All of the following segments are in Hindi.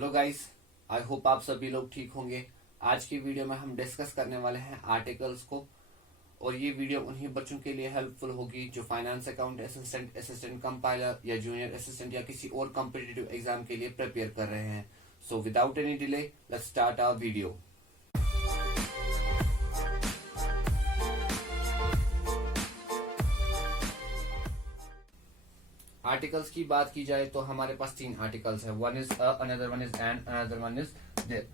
हेलो गाइस, आई होप आप सभी लोग ठीक होंगे। आज की वीडियो में हम डिस्कस करने वाले हैं आर्टिकल्स को, और ये वीडियो उन्हीं बच्चों के लिए हेल्पफुल होगी जो finance account assistant, assistant compiler या जूनियर असिस्टेंट या किसी और कॉम्पिटिटिव एग्जाम के लिए प्रिपेयर कर रहे हैं। So without any delay let's start our video. Articles की बात की जाए तो हमारे पास 3 आर्टिकल्स है। One is another one is and, another one is there.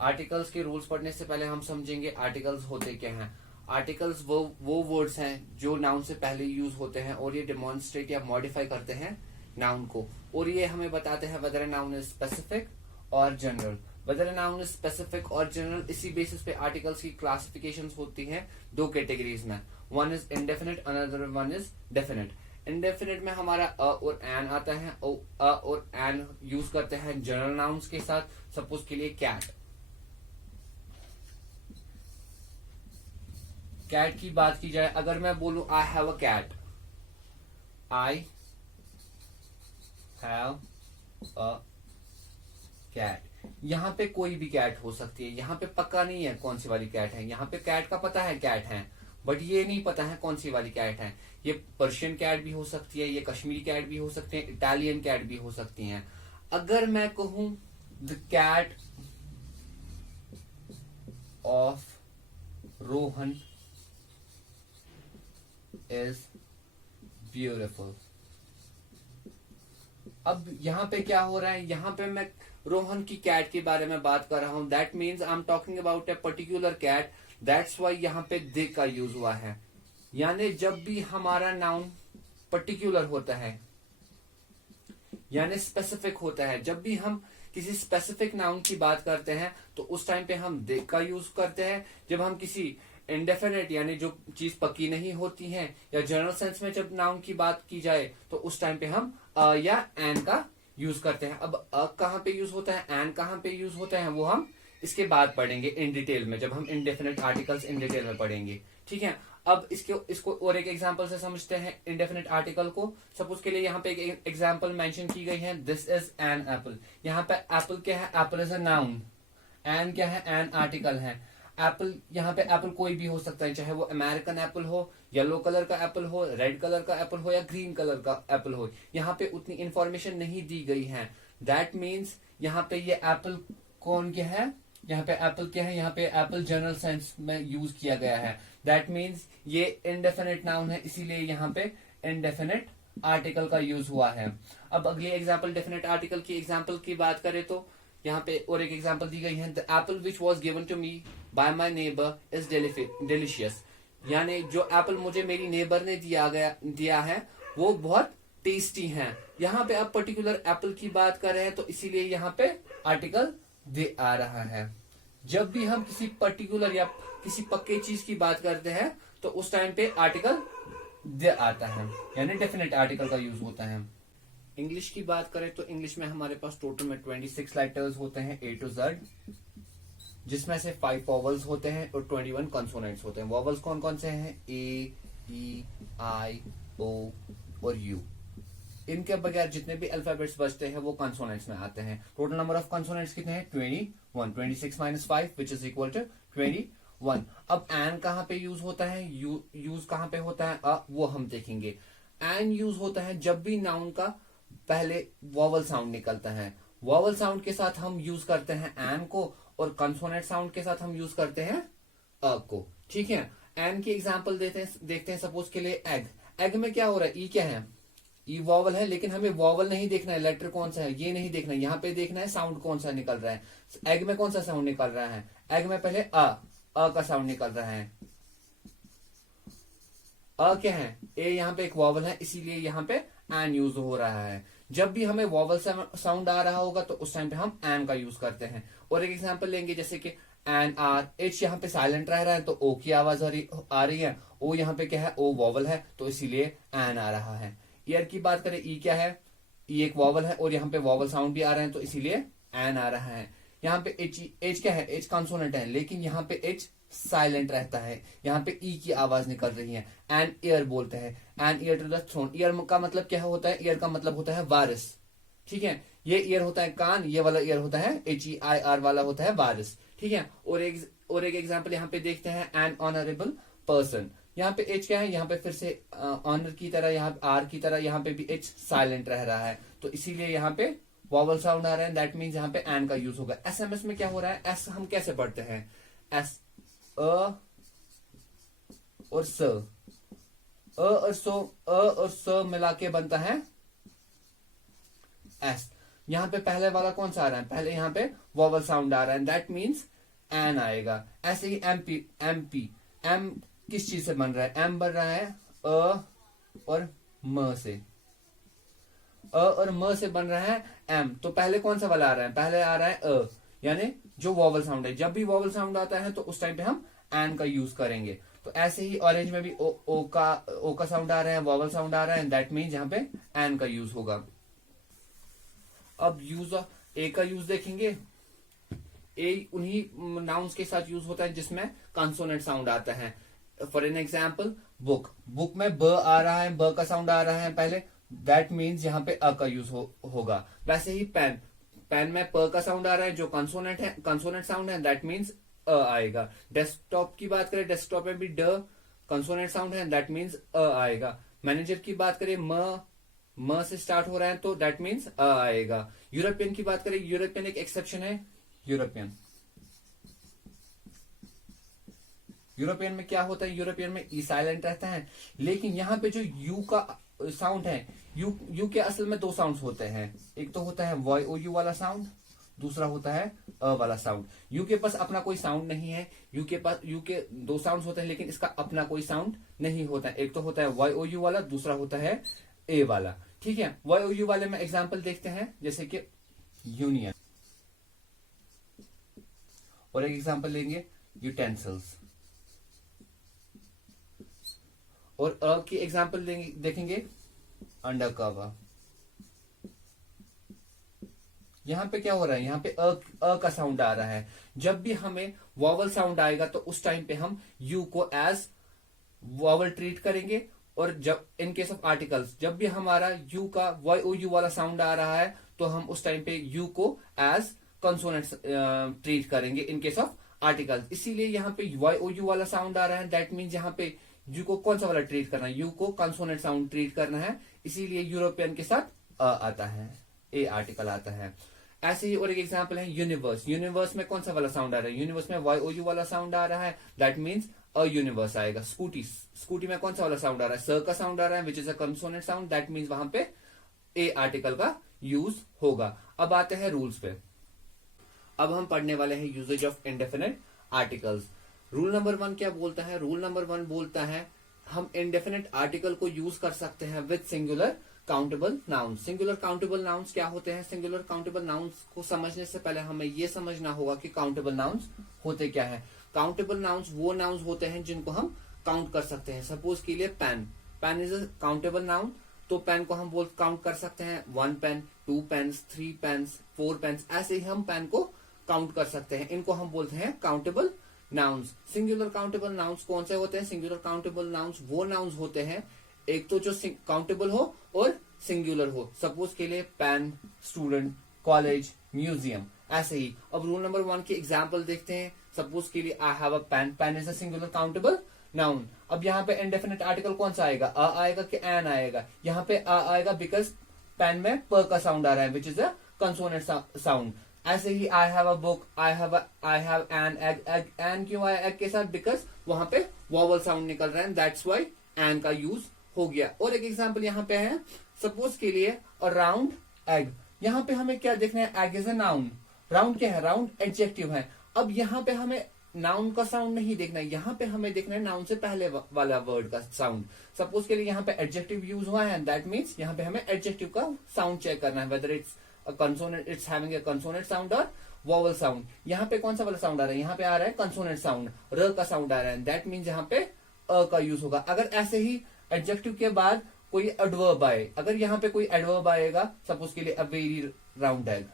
Articles के रूल्स पढ़ने से पहले हम समझेंगे आर्टिकल्स होते क्या हैं। आर्टिकल्स वो वर्ड्स हैं जो नाउन से पहले यूज होते हैं और ये डिमॉन्स्ट्रेट या मॉडिफाई करते हैं नाउन को, और ये हमें बताते हैं वेदर नाउन इज स्पेसिफिक और general. Whether noun is specific और जनरल, इसी बेसिस पे आर्टिकल्स की क्लासिफिकेशन होती है 2 कैटेगरीज में। One is indefinite, another one is definite. Indefinite में हमारा अ और एन आता है। अ और एन यूज करते हैं जनरल नाउन्स के साथ। सपोज के लिए कैट। कैट की बात की जाए, अगर मैं बोलूं I have a cat, I have a cat, यहां पे कोई भी कैट हो सकती है। यहां पे पक्का नहीं है कौन सी वाली कैट है। यहां पे कैट का पता है कैट है, बट ये नहीं पता है कौन सी वाली कैट है। ये पर्शियन कैट भी हो सकती है, ये कश्मीरी कैट भी हो सकती है, इटालियन कैट भी हो सकती हैं। अगर मैं कहूं the cat of Rohan is beautiful, अब यहां पे क्या हो रहा है, यहां पे मैं रोहन की कैट के बारे में बात कर रहा हूं। That means I am talking about a particular cat. That's why यहां पे दे का यूज हुआ है। यानी जब भी हमारा नाउन पर्टिकुलर होता है यानी स्पेसिफिक होता है, जब भी हम किसी स्पेसिफिक नाउन की बात करते हैं तो उस टाइम पे हम दे का यूज करते हैं। जब हम किसी इंडेफिनिट यानी जो चीज पक्की नहीं होती है या जनरल सेंस में जब नाउन की बात की जाए तो उस टाइम पे हम अ या एन का यूज करते हैं। अब अ कहां पे यूज होता है, एन कहां पे यूज होता है, वो हम इसके बाद पढ़ेंगे इन डिटेल में, जब हम इंडेफिनिट आर्टिकल्स इन डिटेल में पढ़ेंगे। ठीक है, अब इसको और एक एग्जांपल से समझते हैं इंडेफिनिट आर्टिकल को। सपोज के लिए यहाँ पे एक एग्जांपल मेंशन की गई है, दिस इज एन एप्पल। यहाँ पे एप्पल क्या है, apple is a noun. An क्या है, एन आर्टिकल है। एप्पल, यहाँ पे एप्पल कोई भी हो सकता है, चाहे वो अमेरिकन एप्पल हो, येलो कलर का एप्पल हो, रेड कलर का एप्पल हो या ग्रीन कलर का एप्पल हो। यहाँ पे उतनी इंफॉर्मेशन नहीं दी गई है। दैट मीन्स यहाँ पे ये एप्पल कौन क्या है, यहाँ पे एप्पल क्या है, यहाँ पे एप्पल जनरल सेंस में यूज किया गया है। दैट मीन्स ये इनडेफिनिट नाउन है, इसीलिए यहाँ पे इनडेफिनिट आर्टिकल का यूज हुआ है। अब अगली एग्जांपल डेफिनेट आर्टिकल की एग्जांपल की बात करें तो यहाँ पे और एक एग्जांपल दी गई है, the apple which was given to me by my neighbour is delicious. यानी जो एप्पल मुझे मेरी नेबर ने दिया है वो बहुत टेस्टी है। यहाँ पे आप पर्टिकुलर एप्पल की बात कर रहे हैं तो इसीलिए यहाँ पे आर्टिकल दे आ रहा है। जब भी हम किसी पर्टिकुलर या किसी पक्के चीज की बात करते हैं तो उस टाइम पे आर्टिकल दे आता है, यानी डेफिनेट आर्टिकल का यूज होता है। इंग्लिश की बात करें तो इंग्लिश में हमारे पास टोटल में 26 लेटर्स होते हैं A to Z, जिसमें से 5 वॉवल्स होते हैं और 21 कॉन्सोनेंट्स होते हैं। वॉवल्स कौन कौन से हैं, A, E, I, O और U। इनके बगैर जितने भी अल्फाबेट्स बचते हैं वो कॉन्सोनेंट्स में आते हैं। टोटल नंबर ऑफ कॉन्सोनेंट्स कितने हैं, 21। 26 minus 5 which is equal to 21। अब एन कहां पे यूज होता है, यूज कहां पे होता है, वो हम देखेंगे। एन यूज होता है जब भी नाउन का पहले वॉवल साउंड निकलता है। वॉवल साउंड के साथ हम यूज करते हैं एन को, और कंसोनेंट साउंड के साथ हम यूज करते हैं अ को। ठीक है, एन की एग्जांपल देखते हैं। सपोज के लिए एग। एग में क्या हो रहा है, ई क्या है, ई वॉवल है, लेकिन हमें वॉवल नहीं देखना है, लेटर कौन सा है ये नहीं देखना है, यहाँ पे देखना है साउंड कौन सा निकल रहा है। एग में कौन सा साउंड निकल रहा है, एग में पहले अ का साउंड निकल रहा है। अ क्या है, ए यहाँ पे एक वॉवल है, इसीलिए यहाँ पे एन यूज हो रहा है। जब भी हमें वॉवल साउंड आ रहा होगा तो उस टाइम पे हम एन का यूज करते हैं। और एक एग्जांपल लेंगे, जैसे कि एन आर, एच यहाँ पे साइलेंट रह रहा है तो ओ की आवाज आ रही है। ओ यहाँ पे क्या है, ओ वॉवल है तो इसीलिए एन आ रहा है। ईयर की बात करें, ई क्या है, ई एक वॉवल है और यहाँ पे वॉवल साउंड भी आ रहे हैं तो इसीलिए एन आ रहा है। यहाँ पे एच क्या है, एच कॉन्सोनेंट है, लेकिन यहाँ पे एच साइलेंट रहता है, यहाँ पे ई की आवाज निकल रही है। एन ईयर बोलते हैं, an heir to the throne. Heir का मतलब क्या होता है, ईयर का मतलब होता है वारिस। ठीक है, ये ईयर होता है कान, ये वाला ईयर होता है HEIR वाला होता है वारिस, ठीक है। और एक एग्जांपल यहाँ पे देखते हैं, एन ऑनरेबल पर्सन। यहाँ पे एच क्या है, यहाँ पे फिर से ऑनर की तरह, यहाँ आर की तरह यहाँ पे भी एच साइलेंट रह रहा है, तो इसीलिए यहाँ पे वॉवल साउंड आ रहा है, दैट मीन्स यहाँ पे एन का यूज होगा। SMS में क्या हो रहा है, एस हम कैसे पढ़ते हैं, एस अ और स, अ और स मिला के बनता है एस। यहाँ पे पहले वाला कौन सा आ रहा है, पहले यहाँ पे वॉवल साउंड आ रहा है, दैट मीन्स एन आएगा। ऐसे ही एमपी, एम किस चीज से बन रहा है, एम बन रहा है अ और म से, अ और म से बन रहा है एम, तो पहले कौन सा वाला आ रहा है, पहले आ रहा है अ, यानी जो वॉवल साउंड है। जब भी वॉवल साउंड आता है तो उस टाइम पे हम एन का यूज करेंगे। तो ऐसे ही ऑरेंज में भी ओ का साउंड आ रहा है, वॉवल साउंड आ रहा है, दैट मीन्स यहाँ पे एन का यूज होगा। अब यूज ऑफ ए का यूज देखेंगे। ए उन्हीं नाउन्स के साथ यूज होता है जिसमें कंसोनेंट साउंड आता है। For an example book, book में ब आ रहा है, ब का साउंड आ रहा है पहले, दैट मीन्स यहाँ पे अ का यूज होगा। वैसे ही पेन, पेन में प का साउंड आ रहा है जो कंसोनेंट है, कंसोनेंट साउंड है, दैट मीन्स अ आएगा। डेस्कटॉप की बात करें, डेस्कटॉप में भी ड कंसोनेंट साउंड है, दैट मीन्स अ आएगा। मैनेजर की बात करें, म से स्टार्ट हो रहा है तो दैट मीन्स अ आएगा। यूरोपियन की बात करें, यूरोपियन एक एक्सेप्शन है, यूरोपियन में क्या होता है, यूरोपियन में ई साइलेंट रहता है, लेकिन यहाँ पे जो यू का साउंड है, यू के असल में दो साउंड्स होते हैं, एक तो होता है वाई ओ यू वाला साउंड, दूसरा होता है अ वाला साउंड। यू के पास अपना कोई साउंड नहीं है, यू के दो साउंड्स होते हैं लेकिन इसका अपना कोई साउंड नहीं होता है। एक तो होता है वाई ओ यू वाला, दूसरा होता है ए वाला, ठीक है। वाई ओ यू वाले में एग्जाम्पल देखते हैं, जैसे कि यूनियन, और एक एग्जाम्पल लेंगे यूटेंसिल्स, और अ की एग्जाम्पल देखेंगे अंडर कवर। यहां पे क्या हो रहा है, यहाँ पे अ का साउंड आ रहा है। जब भी हमें वॉवल साउंड आएगा तो उस टाइम पे हम यू को एज वॉवल ट्रीट करेंगे, और जब इन केस ऑफ आर्टिकल्स जब भी हमारा यू का वाई ओ यू वाला साउंड आ रहा है तो हम उस टाइम पे यू को एज कंसोनेंट ट्रीट करेंगे इन केस ऑफ आर्टिकल्स। इसीलिए यहाँ पे वाई ओ यू वाला साउंड आ रहा है, दैट मीन्स यहाँ पे यू को कौन सा वाला ट्रीट करना है, यू को कंसोनेंट साउंड ट्रीट करना है, इसीलिए यूरोपियन के साथ अ आता है, ए आर्टिकल आता है। ऐसे ही और एक एग्जांपल है यूनिवर्स, यूनिवर्स में कौन सा वाला साउंड आ रहा है, यूनिवर्स में वाई ओ यू वाला साउंड आ रहा है, दैट मीन्स अ यूनिवर्स आएगा। स्कूटी, स्कूटी में कौन सा वाला साउंड आ रहा है, स का साउंड आ रहा है, which is a consonant sound, that means वहां पे ए आर्टिकल का यूज होगा। अब आते हैं रूल्स पे। अब हम पढ़ने वाले हैं usages of indefinite articles. Rule number 1 क्या बोलता है, रूल नंबर 1 बोलता है हम इंडेफिनिट आर्टिकल को यूज कर सकते हैं with singular countable noun. Singular countable nouns क्या होते हैं, सिंगुलर काउंटेबल नाउन्स को समझने से पहले हमें यह समझना होगा कि काउंटेबल नाउन्स होते क्या है। काउंटेबल नाउन्स वो नाउन्स होते हैं जिनको हम काउंट कर सकते हैं। सपोज के लिए pen, pen is a countable noun, तो पेन को हम काउंट कर सकते हैं 1 पेन, 2 पेन्स, 3 पेन्स, 4 पेन्स, ऐसे ही हम पेन को काउंट कर सकते हैं। इनको हम बोलते हैं countable nouns. Singular countable nouns कौन से होते हैं, सिंगुलर काउंटेबल नाउन्स वो नाउन्स होते हैं एक तो जो काउंटेबल हो और सिंगुलर हो। सपोज के लिए पेन, स्टूडेंट, कॉलेज, म्यूजियम, ऐसे ही। अब रूल नंबर 1 की एग्जांपल देखते हैं। सपोज के लिए I have a pen, pen is a singular countable noun. अब यहाँ पे इंडेफिनिट आर्टिकल कौन सा आएगा, अ आएगा कि एन आएगा, यहाँ पे अ आएगा बिकॉज पेन में प का साउंड आ रहा है which is a consonant sound. ऐसे ही I have a book, I have an egg, an क्यों आया एग के साथ, बिकॉज वहां पे वॉवल साउंड निकल रहा है, दैट्स वाई एन का यूज हो गया। और एक एग्जांपल यहाँ पे है, सपोज के लिए अ राउंड एग। यहाँ पे हमें क्या देखना है, egg is a noun, round क्या है, राउंड एडजेक्टिव है। अब यहाँ पे हमें नाउन का साउंड नहीं देखना है, यहाँ पे हमें देखना है नाउन से पहले वाला वर्ड का साउंड। सपोज के लिए यहाँ पे एडजेक्टिव यूज हुआ है, दैट मीन्स यहाँ पे हमें एडजेक्टिव का साउंड चेक करना है, whether it's consonant, it's having a consonant sound और वॉवल साउंड। यहाँ पे कौन सा वाला साउंड आ रहा है, यहाँ पे आ रहा है कंसोनेंट साउंड, र का साउंड आ रहा है, दैट मीन्स यहाँ पे अ का यूज होगा। अगर ऐसे ही एडजेक्टिव के बाद कोई एडवर्ब आए, अगर यहाँ पे कोई एडवर्ब आएगा, सपोज के लिए अ वेरी राउंड एग,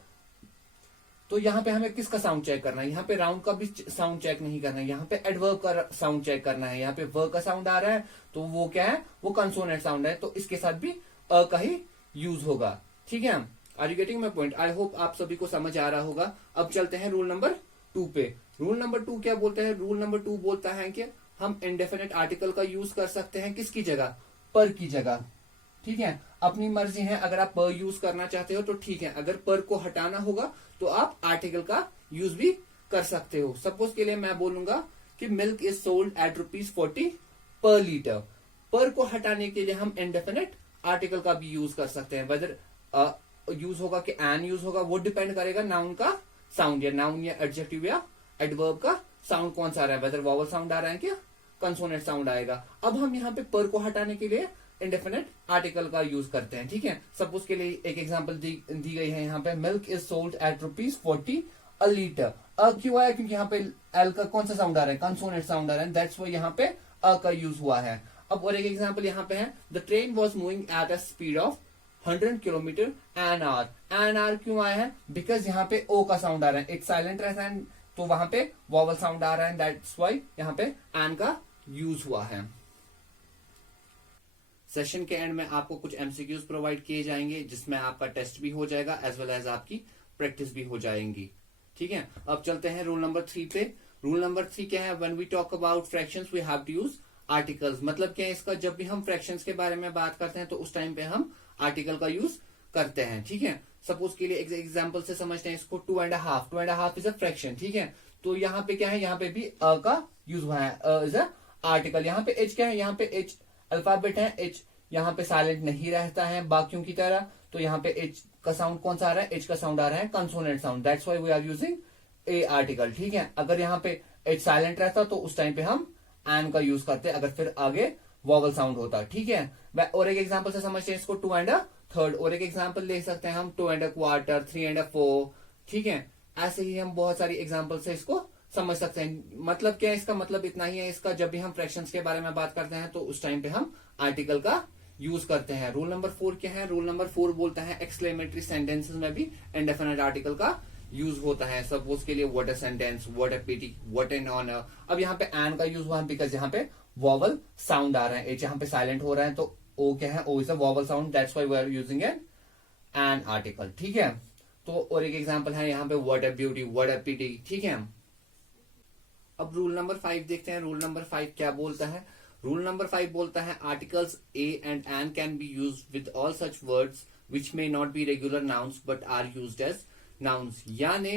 तो यहाँ पे हमें किसका साउंड चेक करना है, यहाँ पे राउंड का भी साउंड चेक नहीं करना है, यहाँ पे एडवर्ब का साउंड चेक करना है। यहाँ पे व का साउंड आ रहा है तो वो क्या है, वो कंसोनेंट साउंड है, तो इसके साथ भी अ का ही यूज होगा, ठीक है। Are you getting my point? I hope आप सभी को समझ आ रहा होगा। अब चलते हैं रूल नंबर 2 पे। रूल नंबर 2 क्या बोलता है? रूल नंबर 2 बोलता है कि हम इंडेफिनेट आर्टिकल का यूज कर सकते हैं किसकी जगह? पर की जगह। ठीक है, अपनी मर्जी है, अगर आप पर यूज करना चाहते हो तो ठीक है, अगर पर को हटाना होगा तो आप आर्टिकल का यूज भी कर सकते हो। सपोज के लिए मैं बोलूंगा कि मिल्क इज सोल्ड एट ₹40 पर लीटर। पर को हटाने के लिए हम इंडेफिनेट आर्टिकल का भी यूज कर सकते हैं। वेदर यूज होगा कि एन यूज होगा, वो डिपेंड करेगा नाउन का साउंड, या नाउन या एडजेक्टिव या एडवर्ब का साउंड कौन सा आ रहा है, वेदर वॉवल साउंड आ रहा है क्या कंसोनेंट साउंड आएगा। अब हम यहाँ पे पर को हटाने के लिए इंडेफिनेट आर्टिकल का यूज करते हैं। ठीक है, सपोज के लिए एक एग्जांपल दी गई है यहाँ पे, milk is sold at ₹40 a litre. क्यों आया? क्योंकि यहाँ पे एल का कौन सा साउंड आ रहा है? कंसोनेंट साउंड आ रहा है, दैट्स व्हाई यहाँ पे का यूज हुआ है। अब और एक एग्जांपल यहाँ पे है, the train was moving at a speed of 100 kilometre an hour. An hour क्यों आया है? बिकॉज यहाँ पे ओ का साउंड आ रहा है, एक साइलेंट रहता है तो वहां पे वॉवल साउंड आ रहा है, दैट्स व्हाई यहाँ पे एन का यूज हुआ है। सेशन के एंड में आपको कुछ एमसीक्यूज प्रोवाइड किए जाएंगे जिसमें आपका टेस्ट भी हो जाएगा एज वेल एज आपकी प्रैक्टिस भी हो जाएंगी। ठीक है, अब चलते हैं रूल नंबर 3 पे। रूल नंबर 3 क्या है? When we talk about fractions we have to use articles. मतलब क्या है इसका? जब भी हम फ्रैक्शंस के बारे में बात करते हैं तो उस टाइम पे हम आर्टिकल का यूज करते हैं। ठीक है, सपोज के लिए एग्जाम्पल से समझते हैं इसको। 2.5, 2.5 इज अ फ्रैक्शन। ठीक है, तो यहाँ पे क्या है? यहाँ पे भी अ का यूज हुआ है, अ इज अ आर्टिकल। यहाँ पे एच क्या है? यहाँ पे एच अल्फाबेट है, एच यहाँ पे साइलेंट नहीं रहता है बाकियों की तरह, तो यहाँ पे एच का साउंड कौन सा आ रहा है? एच का साउंड आ रहा है consonant sound, that's why we are using a article. ठीक है, अगर यहाँ पे एच साइलेंट रहता तो उस टाइम पे हम एन का यूज करते, अगर फिर आगे वॉवल साउंड होता। ठीक है, और एक एग्जांपल से समझते हैं इसको, 2.3। और एक एग्जांपल ले सकते हैं हम 2.25, 3.4। ठीक है, ऐसे ही हम बहुत सारी एग्जांपल से इसको समझ सकते हैं। मतलब क्या है इसका? मतलब इतना ही है इसका, जब भी हम फ्रैक्शंस के बारे में बात करते हैं तो उस टाइम पे हम आर्टिकल का यूज करते हैं। रूल नंबर 4 क्या है? रूल नंबर 4 बोलता है एक्सक्लेमेटरी सेंटेंसेस में भी इंडेफिनिट आर्टिकल का यूज होता है। सपोज के लिए what a sentence, what a pity, what an honour. अब यहाँ पे एन का यूज हुआ है बिकॉज यहाँ पे वॉवल साउंड आ रहा है, एच यहाँ पे साइलेंट हो रहा है, तो ओ क्या है? O is a vowel sound, that's why we are using an article. ठीक है, तो और एक एग्जांपल है यहाँ पे, what a beauty, what a pity. ठीक है, अब रूल नंबर 5 देखते हैं। रूल नंबर 5 क्या बोलता है? रूल नंबर 5 बोलता है articles a and an can be use with all such words which may not be regular nouns but are used as nouns. यानी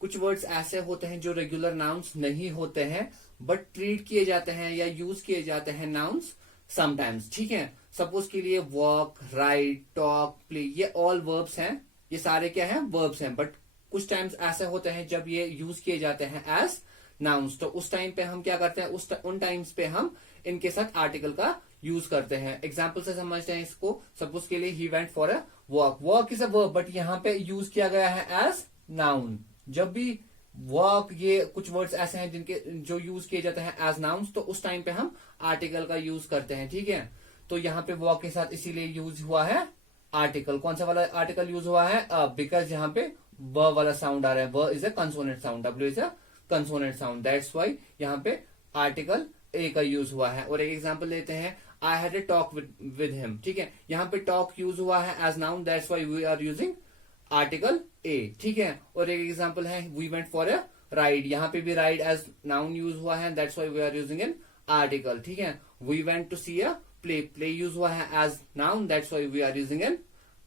कुछ वर्ड्स ऐसे होते हैं जो रेगुलर नाउन्स नहीं होते हैं बट ट्रीट किए जाते हैं या यूज किए जाते हैं नाउन्स समटाइम्स। ठीक है, सपोज के लिए वॉक, राइड, टॉक, प्ले, ये ऑल वर्ब्स हैं, ये सारे क्या हैं? वर्ब्स हैं, बट कुछ टाइम्स ऐसे होते हैं जब ये यूज किए जाते हैं एज नाउन्स, तो उस टाइम पे हम क्या करते हैं? उन टाइम्स पे हम इनके साथ आर्टिकल का यूज करते हैं। एग्जाम्पल से समझते हैं इसको। सपोज के लिए he went for a walk. Walk is a verb but यहाँ पे यूज किया गया है एज नाउन। जब भी वॉक, ये कुछ वर्ड्स ऐसे हैं जिनके जो यूज किए जाते हैं एज नाउन्स, तो उस टाइम पे हम आर्टिकल का यूज करते हैं। ठीक है, तो यहाँ पे वॉक के साथ इसीलिए यूज हुआ है आर्टिकल। कौन सा वाला आर्टिकल यूज हुआ है? बिकॉज यहाँ पे व वाला साउंड आ रहा है, व is a consonant sound, W is a consonant sound, that's why यहाँ पे आर्टिकल ए का यूज हुआ है। और एक एग्जांपल लेते हैं, I had a talk with him. ठीक है, यहाँ पे टॉक यूज हुआ है as noun, that's why we are using article a. ठीक है, और एक एग्जांपल है, we went for a ride. यहाँ पे भी राइड एज नाउन यूज हुआ है, that's why we are using an article. ठीक है, we went to see a play, play use हुआ है as noun, that's why we are using an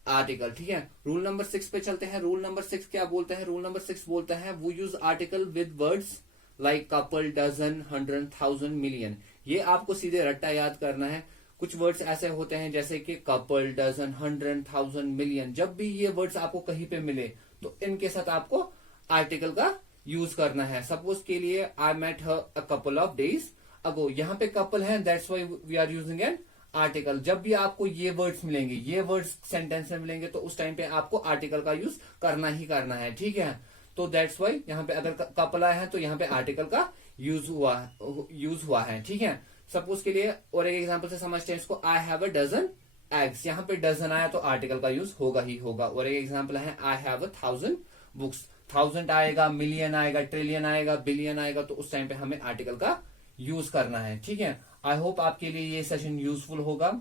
article. ठीक है, रूल नंबर 6 पे चलते हैं। रूल नंबर 6 क्या बोलता है? रूल नंबर 6 बोलता है वो use article with words like couple, dozen, 100, 1000, million. ये आपको सीधे रट्टा याद करना है। कुछ वर्ड्स ऐसे होते हैं जैसे कि कपल, डजन, 100, 1000, मिलियन। जब भी ये वर्ड्स आपको कहीं पे मिले तो इनके साथ आपको आर्टिकल का यूज करना है। सपोज के लिए, I met her a couple of days ago. यहाँ पे कपल है, that's why we are using an article. जब भी आपको ये वर्ड्स मिलेंगे, ये वर्ड्स सेंटेंस में मिलेंगे, तो उस टाइम पे आपको आर्टिकल का यूज करना ही करना है। ठीक है, तो दैट्स व्हाई यहाँ पे अगर कपल आया है तो यहाँ पे आर्टिकल का यूज हुआ है। ठीक है, सपोज के लिए और एक एग्जांपल से समझते हैं इसको, I have a dozen eggs. यहाँ पे डजन आया तो आर्टिकल का यूज होगा ही होगा। और एक एग्जांपल है, आई हैव 1000 बुक्स। 1000 आएगा, मिलियन आएगा, ट्रिलियन आएगा, बिलियन आएगा, तो उस टाइम पे हमें आर्टिकल का यूज करना है। ठीक है, आई होप आपके लिए ये सेशन यूजफुल होगा।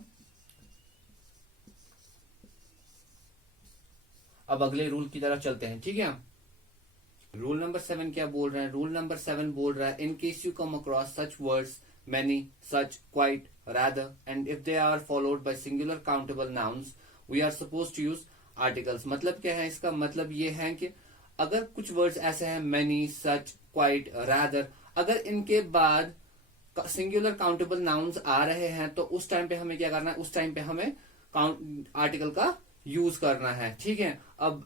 अब अगले रूल की तरफ चलते हैं, ठीक है। रूल नंबर 7 क्या बोल रहा है? रूल नंबर 7 बोल रहा है, in case you come across such words many, such, quite, rather, and if they are followed by singular countable nouns, we are supposed to use articles। मतलब क्या है इसका? मतलब ये है कि अगर कुछ वर्ड्स ऐसे हैं many, such, quite, rather, अगर इनके बाद सिंगुलर काउंटेबल नाउन्स आ रहे हैं तो उस टाइम पे हमें क्या करना है? उस टाइम पे हमें आर्टिकल का यूज करना है, ठीक है। अब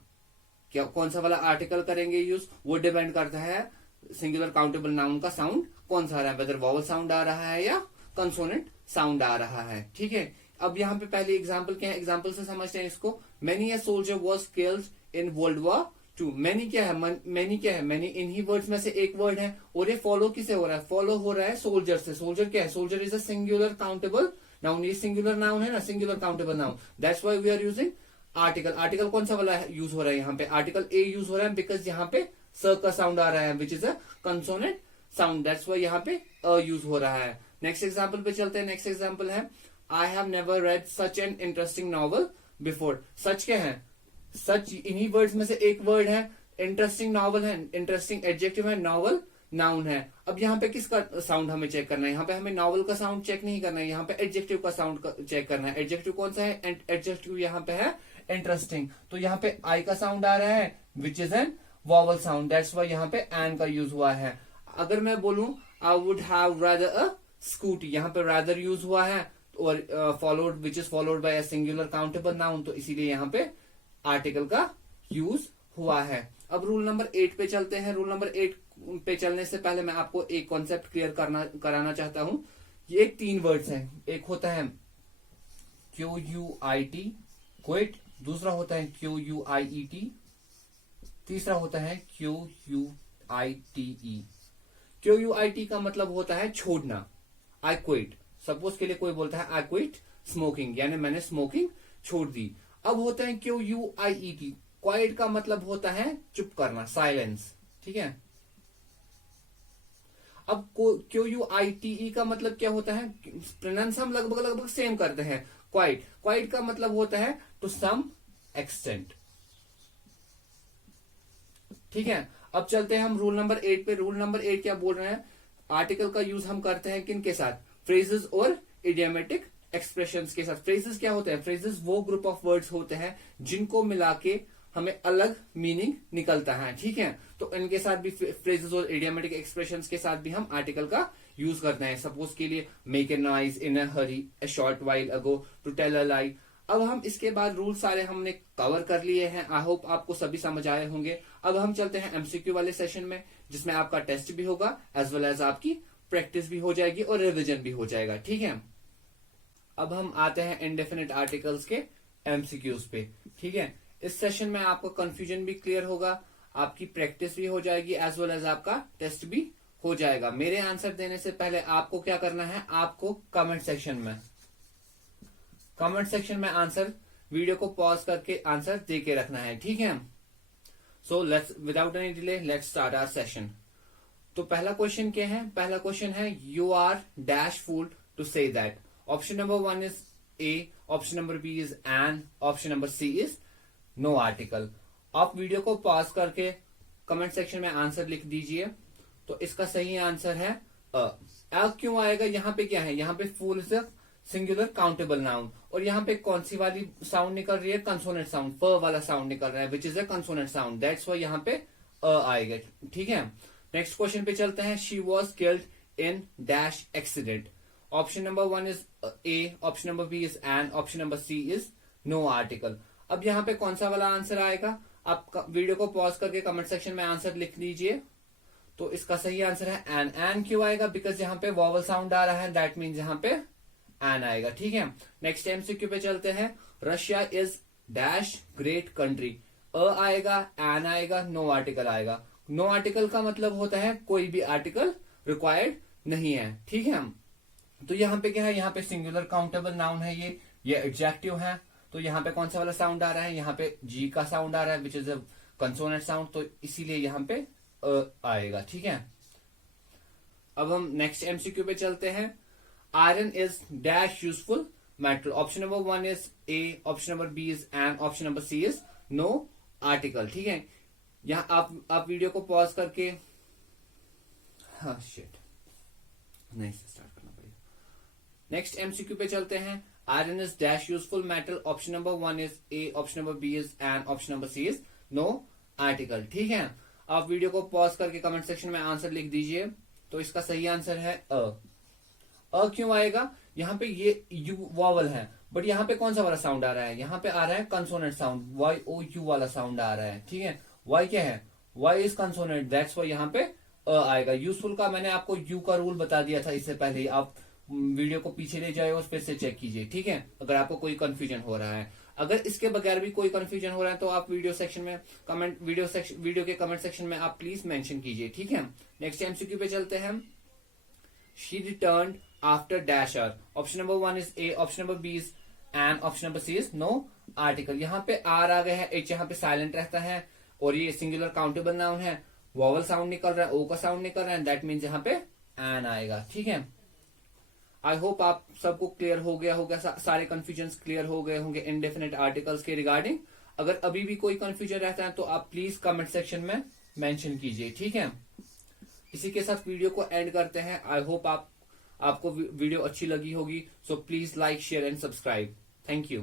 क्या कौन सा वाला आर्टिकल करेंगे यूज, वो डिपेंड करता है सिंगुलर काउंटेबल नाउन का साउंड कौन सा आ रहा है, वेदर वॉवल साउंड आ रहा है या कंसोनेंट साउंड आ रहा है, ठीक है। अब यहाँ पे पहले एग्जांपल क्या है, एग्जांपल से समझते हैं इसको। Many a soldier was killed in world war 2। Many क्या है? मैनी क्या है? मैनी इन्हीं वर्ड्स में से एक वर्ड है और ये फॉलो किसे हो रहा है? फॉलो हो रहा है सोल्जर से। सोल्जर क्या है? Soldier is a singular countable noun. ये सिंगुलर नाउन है ना, singular countable noun, that's why we are using article. Article कौन सा वाला यूज हो रहा है यहाँ पे? आर्टिकल ए यूज हो रहा है बिकॉज यहाँ पे स का साउंड आ रहा है which is a consonant sound, that's why यहाँ पे अ यूज हो रहा है। नेक्स्ट एग्जांपल पे चलते हैं। नेक्स्ट एग्जांपल है, I have never read such an interesting novel before. Such क्या है? सच इन्हीं वर्ड्स में से एक वर्ड है, इंटरेस्टिंग नॉवल है, इंटरेस्टिंग एडजेक्टिव है, नॉवल नाउन है। अब यहाँ पे किसका साउंड हमें चेक करना है? यहाँ पे हमें नॉवल का साउंड चेक नहीं करना है, यहाँ पे एडजेक्टिव का साउंड चेक करना है। एडजेक्टिव कौन सा है? एडजेक्टिव यहाँ पे है इंटरेस्टिंग, तो यहाँ पे आई का साउंड आ रहा है which is an vowel sound, that's why यहाँ पे एन का यूज हुआ है। अगर मैं बोलूं I would have rather a scooty, यहाँ पे रादर यूज हुआ है और followed which is followed by a singular countable noun, तो इसीलिए यहाँ पे आर्टिकल का यूज हुआ है। अब रूल नंबर 8 पे चलते हैं। रूल नंबर 8 पे चलने से पहले मैं आपको एक कॉन्सेप्ट क्लियर कराना चाहता हूं। ये 3 वर्ड्स हैं, एक होता है QUIT क्विट, दूसरा होता है QUIET, तीसरा होता है QUITE। QUIT का मतलब होता है छोड़ना, आई क्विट। सपोज के लिए कोई बोलता है आई क्विट स्मोकिंग, यानी मैंने स्मोकिंग छोड़ दी। अब होता है QUIET, क्वाइट का मतलब होता है चुप करना, साइलेंस, ठीक है। अब QUITE का मतलब क्या होता है? प्रोनाउंस हम लगभग सेम करते हैं। क्वाइट, क्वाइट का मतलब होता है टू सम एक्सटेंट, ठीक है। अब चलते हैं हम रूल नंबर 8 पे। रूल नंबर 8 क्या बोल रहे हैं? आर्टिकल का यूज हम करते हैं किन के साथ? फ्रेजेस और इडियोमेटिक एक्सप्रेशंस के साथ। फ्रेजेस क्या होते हैं? फ्रेजेस वो ग्रुप ऑफ वर्ड्स होते हैं जिनको मिला के हमें अलग मीनिंग निकलता है, ठीक है। तो इनके साथ भी, फ्रेजेस और इडियोमेटिक एक्सप्रेशंस के साथ भी हम आर्टिकल का यूज करते हैं। सपोज के लिए make a noise, in a hurry, a short while ago, to tell a lie. अब हम इसके बाद रूल सारे हमने कवर कर लिए हैं। आई होप आपको सभी समझ आए होंगे। अब हम चलते हैं एमसीक्यू वाले सेशन में, जिसमें आपका टेस्ट भी होगा एज वेल एज आपकी प्रैक्टिस भी हो जाएगी और रिविजन भी हो जाएगा, ठीक है। अब हम आते हैं इंडेफिनिट आर्टिकल्स के एमसीक्यूज पे, ठीक है। इस सेशन में आपको कंफ्यूजन भी क्लियर होगा, आपकी प्रैक्टिस भी हो जाएगी एज वेल एज आपका टेस्ट भी हो जाएगा। मेरे आंसर देने से पहले आपको क्या करना है? आपको कमेंट सेक्शन में आंसर, वीडियो को पॉज करके आंसर दे के रखना है, ठीक है। So let's without any delay let's start our session. तो पहला क्वेश्चन क्या है? पहला क्वेश्चन है, you are dash fool to say that. Option number 1 is a, option number B is an, option number C is no article. आप वीडियो को पॉज करके कमेंट सेक्शन में आंसर लिख दीजिए। तो इसका सही आंसर है अ क्यों आएगा? यहाँ पे क्या है? यहाँ पे fool is a singular countable noun, और यहाँ पे कौन सी वाली साउंड निकल रही है? कंसोनेंट साउंड, फ वाला साउंड निकल रहा है which is a consonant sound, that's why यहाँ पे आएगा, ठीक है। नेक्स्ट क्वेश्चन पे चलते हैं। She was killed in dash accident. Option number 1 is a, option number B is an, option number C is no article. अब यहाँ पे कौन सा वाला आंसर आएगा? आप वीडियो को पॉज करके कमेंट सेक्शन में आंसर लिख लीजिए। तो इसका सही आंसर है एन। एन क्यों आएगा? बिकॉज यहाँ पे वॉवल साउंड आ रहा है, दैट मीन्स यहाँ पे एन आएगा, ठीक है। नेक्स्ट एमसीक्यू पे चलते हैं। Russia is dash great country. A आएगा, एन आएगा, नो आर्टिकल आएगा। नो आर्टिकल का मतलब होता है कोई भी आर्टिकल रिक्वायर्ड नहीं है, ठीक है। तो यहाँ पे क्या है? यहाँ पे सिंगुलर काउंटेबल नाउन है, ये एडजेक्टिव है। तो यहाँ पे कौन सा वाला साउंड आ रहा है? यहाँ पे जी का साउंड आ रहा है which is a consonant sound, तो इसीलिए यहाँ पे आएगा, ठीक है। अब हम नेक्स्ट एमसीक्यू पे चलते हैं। Iron is dash useful metal. Option number 1 is a, option number B is an, option number C is no article, ठीक है। यहाँ आप वीडियो को पॉज करके, हाँ शिट, नहीं से स्टार्ट करना पड़ेगा। नेक्स्ट एमसीक्यू पे चलते हैं। Iron is dash useful metal, option number 1 is a, option number B is and, option number C is no article, ठीक है। आप वीडियो को पॉज करके कमेंट सेक्शन में आंसर लिख दीजिए। तो इसका सही आंसर है अ क्यों आएगा? यहाँ पे ये यू वॉवल है, बट यहाँ पे कौन सा वाला साउंड आ रहा है? यहाँ पे आ रहा है consonant sound, Y O U वाला साउंड आ रहा है, ठीक है। वाई क्या है? Y is consonant, that's why यहाँ पे आएगा। यूजफुल का मैंने आपको यू का रूल बता दिया था इससे पहले ही, आप वीडियो को पीछे ले जाए और फिर से चेक कीजिए, ठीक है, अगर आपको कोई कंफ्यूजन हो रहा है। अगर इसके बगैर भी कोई कंफ्यूजन हो रहा है तो आप वीडियो सेक्शन में वीडियो के कमेंट सेक्शन में आप प्लीज मेंशन कीजिए, ठीक है। नेक्स्ट एमसीक्यू पे चलते हैं। She return after dasher, option number 1 is a, option number B is and, option number C is no article. यहाँ पे आर आ गया है, एच यहाँ पे साइलेंट रहता है और ये सिंगुलर काउंटेबल नाउन है। वॉवल साउंड निकल रहा है, ओ का साउंड निकल रहा है, दैट मीन्स यहाँ पे एन आएगा, ठीक है। आई होप आप सबको क्लियर हो गया होगा, सारे कंफ्यूजन क्लियर हो गए होंगे इंडेफिनिट आर्टिकल्स के रिगार्डिंग। अगर अभी भी कोई कंफ्यूजन रहता है तो आप प्लीज कमेंट सेक्शन में मेंशन कीजिए, ठीक है। इसी के साथ वीडियो को एंड करते हैं। आई होप आपको वीडियो अच्छी लगी होगी। So please like, share and subscribe. Thank you.